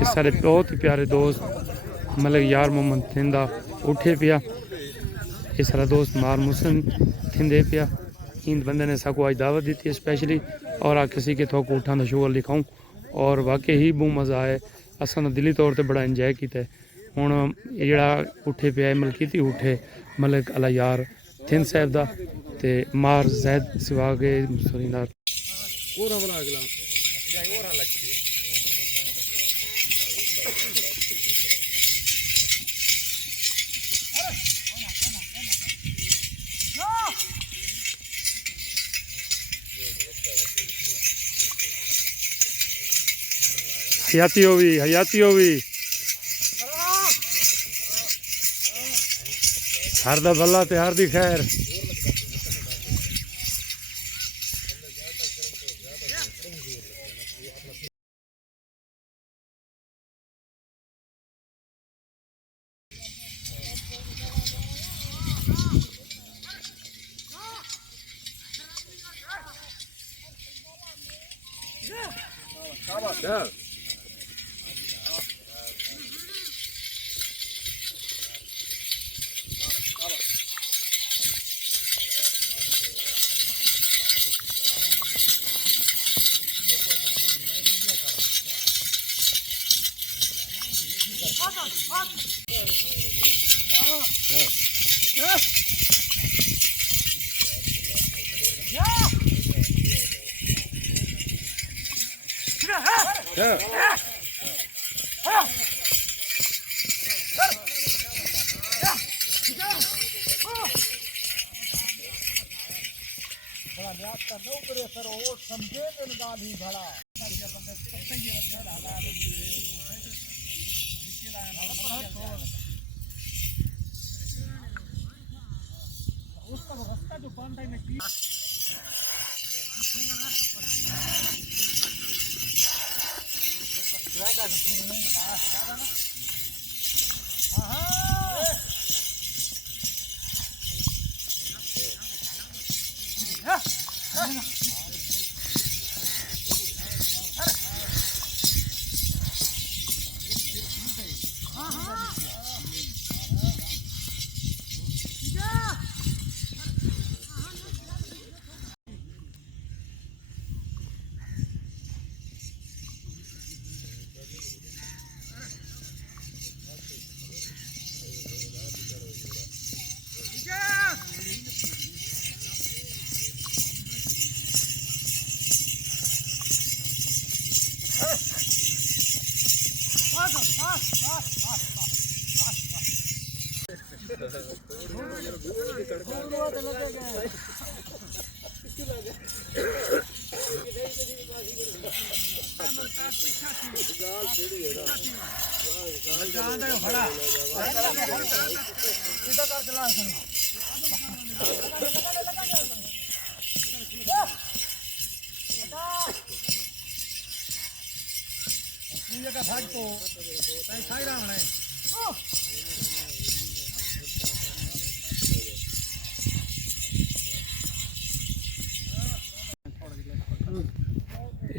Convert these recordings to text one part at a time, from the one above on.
ये सारे बहुत ही प्यारे दोस्त मतलब यार मोहम्मद थिंदा उठे पिया। ये सारा दोस्त मार मुसन थिंदे पिया। इन बंदे ने साको आज दावत दी थी स्पेशली और आ किसी के थोक उठान का शो लिखाऊँ और वाकई ही बहुत मज़ा आए। असा दिली तौर पर बड़ा इंजॉय किया। हुण जड़ा उठे पिया मलकीती उठे मलिक अला यार थिंद साहब दा ते मार जैद सिवा के सुरीनार हयाती हो भी हर दा भला ते हर दी खैर।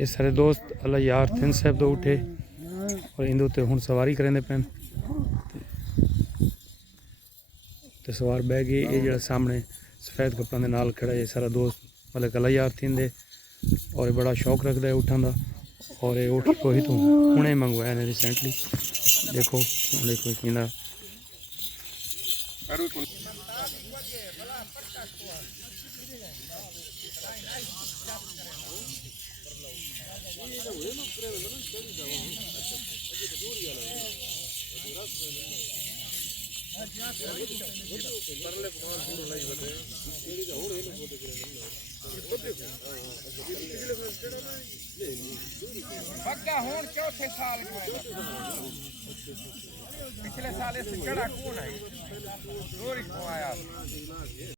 ये सारे दोस्त अल्लाह यार थिंद साहब तो उठे और इंदे उत्ते हुण सवारी करेंदे पैन ते सवार बह गए। ये जड़ा सामने सफेद कपड़ों के नाल खड़ा ये सारा दोस्त मतलब अल्लाह यार थिंदे और ये बड़ा शौक रखता है उठन का और ये उठ कोई तो हुणे मंगवाया ने रिसेंटली। देखो देखो किंदा चौथे साल पिछले साल चढ़ा कौन है